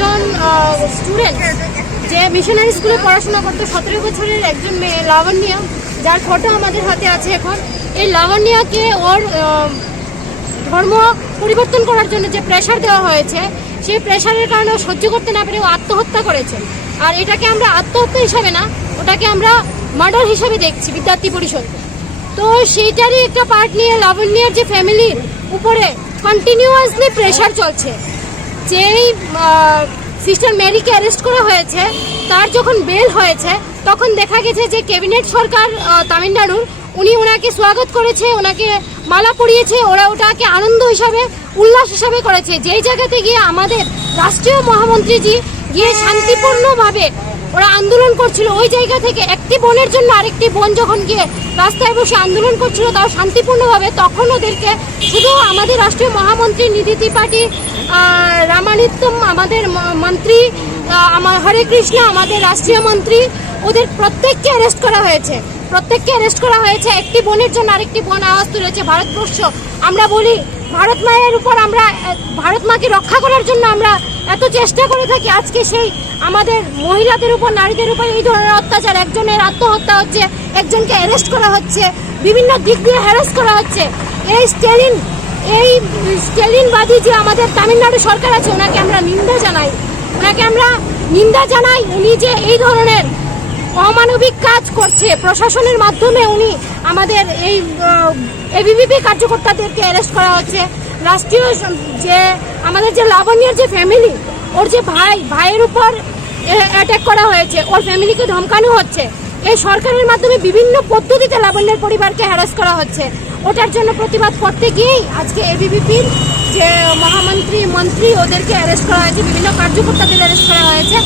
একজন স্টুডেন্ট যে মিশনারি স্কুলে পড়াশোনা করতো, 17 বছরের একজন মেয়ে লাবণ্যা, যার ফটো আমাদের হাতে আছে এখন। এই লাবণ্যাকে ওর ধর্ম পরিবর্তন করার জন্য যে প্রেশার দেওয়া হয়েছে, সেই প্রেশারের কারণে সহ্য করতে না পেরে ও আত্মহত্যা করেছে। আর এটাকে আমরা আত্মহত্যা হিসাবে না, ওটাকে আমরা মার্ডার হিসাবে দেখছি বিদ্যার্থী পরিষদ। তো সেইটারই একটা পার্ট নিয়ে লাবণ্যার যে ফ্যামিলির উপরে কন্টিনিউয়াসলি প্রেশার চলছে। যেই সিস্টার মেরিকে অ্যারেস্ট করা হয়েছে, তার যখন বেল হয়েছে তখন দেখা গেছে যে ক্যাবিনেট সরকার তামিলনাড়ুর, উনি ওনাকে স্বাগত করেছে, ওনাকে মালা পরিয়েছে, ওরা ওটাকে আনন্দ হিসাবে, উল্লাস হিসাবে করেছে। যেই জায়গাতে গিয়ে আমাদের রাষ্ট্রীয় মহামন্ত্রীজি গিয়ে শান্তিপূর্ণভাবে ওরা আন্দোলন করছিল, ওই জায়গা থেকে একটি বোনের জন্য আরেকটি বোন যখন গিয়ে রাস্তায় বসে আন্দোলন করছিল তাও শান্তিপূর্ণভাবে, তখন ওদেরকে শুধু আমাদের রাষ্ট্রীয় মহামন্ত্রী নিধি ত্রিপাঠী, রামানিত্যম আমাদের মন্ত্রী, হরে কৃষ্ণ আমাদের রাষ্ট্রীয় মন্ত্রী, ওদের প্রত্যেককে অ্যারেস্ট করা হয়েছে। একটি বোনের জন্য আরেকটি বোন আওয়াজ তুলেছে। ভারতবর্ষ, আমরা বলি ভারত মায়ের উপর, আমরা ভারত মাকে রক্ষা করার জন্য আমরা এত চেষ্টা করে থাকি। আজকে সেই আমাদের মহিলাদের উপর, নারীদের উপর এই ধরনের অত্যাচার, একজনের আত্মহত্যা হচ্ছে, একজনকে অ্যারেস্ট করা হচ্ছে, বিভিন্ন দিক দিয়ে হ্যারাস করা হচ্ছে। এই স্টেলিনবাদী যে আমাদের তামিলনাড়ু সরকার আছে, ওনাকে আমরা নিন্দা জানাই। উনি যে এই ধরনের অমানবিক কাজ করছে প্রশাসনের মাধ্যমে, উনি আমাদের এই এবিভিপি কার্যকর্তাদেরকে অ্যারেস্ট করা হচ্ছে। রাষ্ট্রীয় যে আমাদের যে লাবণ্যের যে ফ্যামিলি, ওর যে ভাইয়ের উপর অ্যাটাক করা হয়েছে, ওর ফ্যামিলিকে ধমকানো হচ্ছে। এই সরকারের মাধ্যমে বিভিন্ন পদ্ধতিতে লাবণ্যের পরিবারকে হ্যারাস করা হচ্ছে। ওটার জন্য প্রতিবাদ করতে গিয়েই আজকে এবিভিপির যে মন্ত্রী ওদেরকে অ্যারেস্ট করা হয়েছে, বিভিন্ন কার্যকর্তাদের অ্যারেস্ট করা হয়েছে।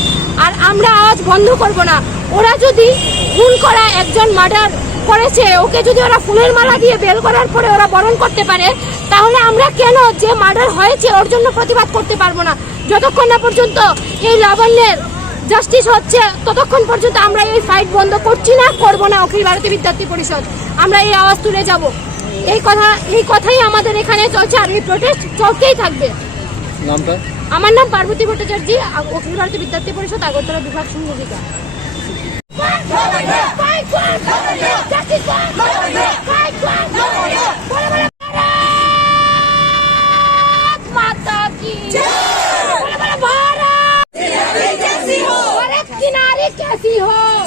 আর আমরা আজ বন্ধ করব না। ওরা যদি খুন করা একজন মার্ডার করেছে, ওকে যদি ওরা ফুলের মালা দিয়ে বেল করার পরে ওরা বরণ করতে পারে, তাহলে আমরা কেন যে মার্ডার হয়েছে ওর জন্য প্রতিবাদ করতে পারবো না? যতক্ষণ না পর্যন্ত এই লাবণ্যের জাস্টিস হচ্ছে, ততক্ষণ পর্যন্ত আমরা এই ফাইট বন্ধ করবো না। অখিল ভারতীয় বিদ্যার্থী পরিষদ আমরা এই আওয়াজ তুলে যাব। এই কথাই আমাদের এখানে চলছে, আর এই প্রোটেস্ট চলতেই থাকবে। আমার নাম পার্বতী ভট্টাচার্য, অখিল ভারতীয় বিদ্যার্থী পরিষদ আগরতলা বিভাগ সংযোজিকা। कैसी हो